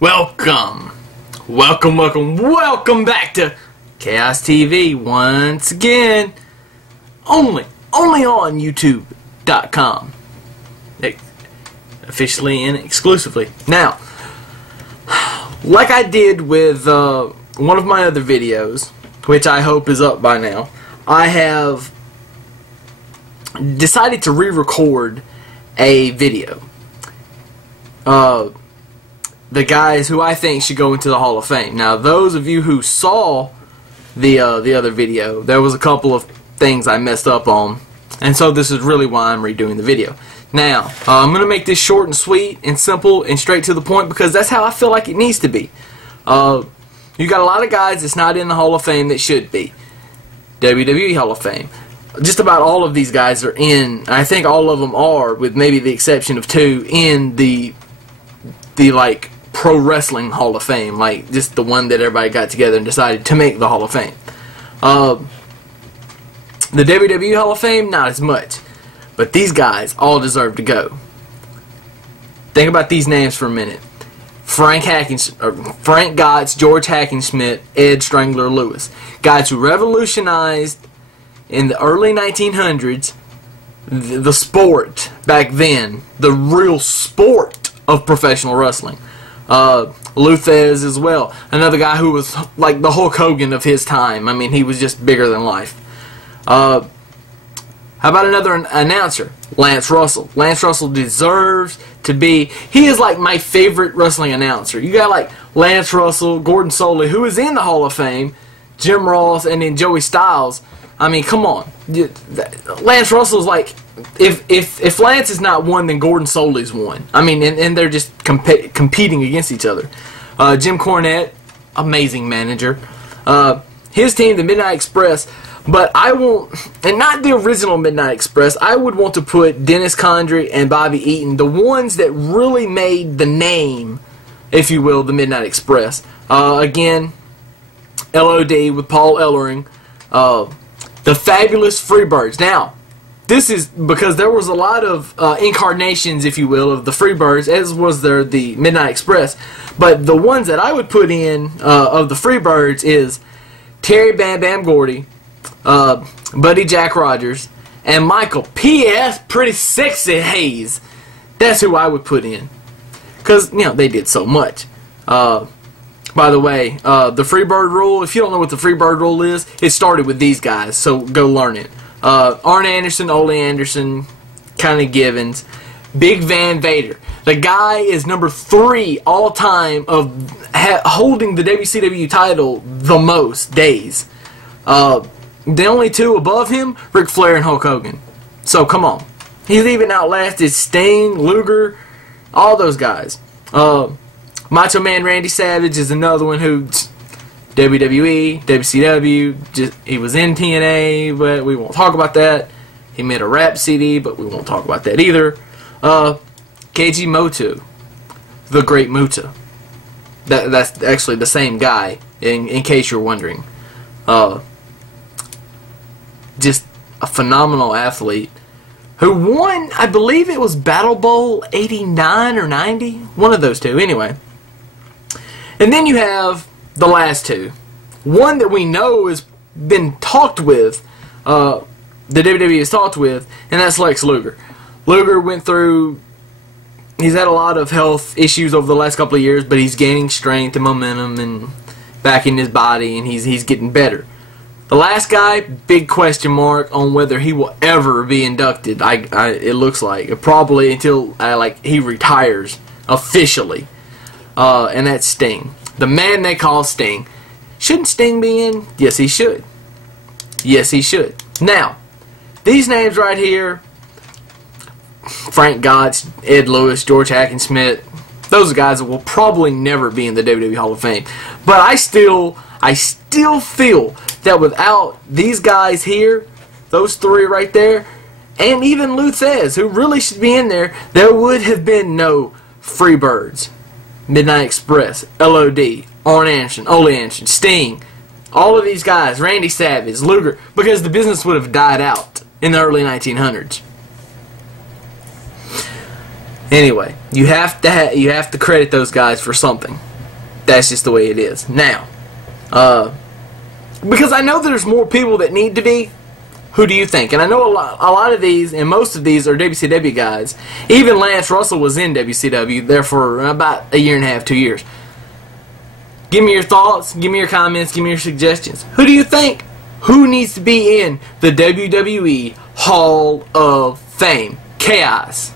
Welcome back to Chaos TV once again. Only on YouTube.com. Officially and exclusively. Now, like I did with one of my other videos, which I hope is up by now, I have decided to re-record a video. The guys who I think should go into the Hall of Fame. Now, those of you who saw the other video, there was a couple of things I messed up on, and so this is really why I'm redoing the video. Now, I'm going to make this short and sweet and simple and straight to the point because that's how I feel like it needs to be. You got a lot of guys that's not in the Hall of Fame that should be. WWE Hall of Fame. Just about all of these guys are in, I think all of them are, with maybe the exception of two, in the like Pro Wrestling Hall of Fame, like just the one that everybody got together and decided to make the Hall of Fame. The WWE Hall of Fame, not as much, but these guys all deserve to go. Think about these names for a minute: Frank Gotts, George Hackenschmidt, Ed Strangler Lewis, guys who revolutionized in the early 1900s the sport back then, the real sport of professional wrestling. Luthez as well, another guy who was like the Hulk Hogan of his time. I mean, he was just bigger than life. How about another announcer? Lance Russell. Lance Russell deserves to be, he is like my favorite wrestling announcer. You got like Lance Russell, Gordon Solie, who is in the Hall of Fame, Jim Ross, and then Joey Styles. I mean, come on. Lance Russell's like, if Lance is not one, then Gordon Solie's one. I mean, and they're just competing against each other. Jim Cornette, amazing manager. His team, the Midnight Express, but I won't, and not the original Midnight Express, I would want to put Dennis Condrey and Bobby Eaton, the ones that really made the name, if you will, the Midnight Express. Again, LOD with Paul Ellering. The Fabulous Freebirds. Now, this is because there was a lot of incarnations, if you will, of the Freebirds, as was there the Midnight Express. But the ones that I would put in of the Freebirds is Terry Bam Bam Gordy, Buddy Jack Rogers, and Michael P.S. Pretty Sexy Hayes. That's who I would put in. Because, you know, they did so much. By the way, the Freebird rule, if you don't know what the Freebird rule is, it started with these guys, so go learn it. Arn Anderson, Ole Anderson, Connie Givens, Big Van Vader. The guy is number 3 all time of holding the WCW title the most days. The only 2 above him, Ric Flair and Hulk Hogan. So come on. He's even outlasted Sting, Luger, all those guys. Macho Man Randy Savage is another one who WWE, WCW, he was in TNA, but we won't talk about that. He made a rap CD, but we won't talk about that either. Keiji Moto, the Great Muta. That's actually the same guy, in case you're wondering. Just a phenomenal athlete who won, I believe it was Battle Bowl 89 or 90, one of those two, anyway. And then you have the last 2. One that we know has been talked with, the WWE has talked with, and that's Lex Luger. Luger went through, he's had a lot of health issues over the last couple of years, but he's gaining strength and momentum and back in his body, and he's getting better. The last guy, big question mark on whether he will ever be inducted. It looks like probably until like he retires officially. And that's Sting. The man they call Sting. Shouldn't Sting be in? Yes, he should. Yes, he should. Now, these names right here, Frank Gotts, Ed Lewis, George Hackenschmidt, those are guys that will probably never be in the WWE Hall of Fame. But I still feel that without these guys here, those 3 right there, and even Luthez, who really should be in there would have been no Freebirds, Midnight Express, LOD, Arn Anderson, Ole Anderson, Sting, all of these guys, Randy Savage, Luger, because the business would have died out in the early 1900s. Anyway, you have to credit those guys for something. That's just the way it is. Now, because I know there's more people that need to be, who do you think? And I know a lot of these, and most of these are WCW guys. Even Lance Russell was in WCW there for about a year and a half, 2 years. Give me your thoughts, give me your comments, give me your suggestions. Who do you think? Who needs to be in the WWE Hall of Fame? Chaos.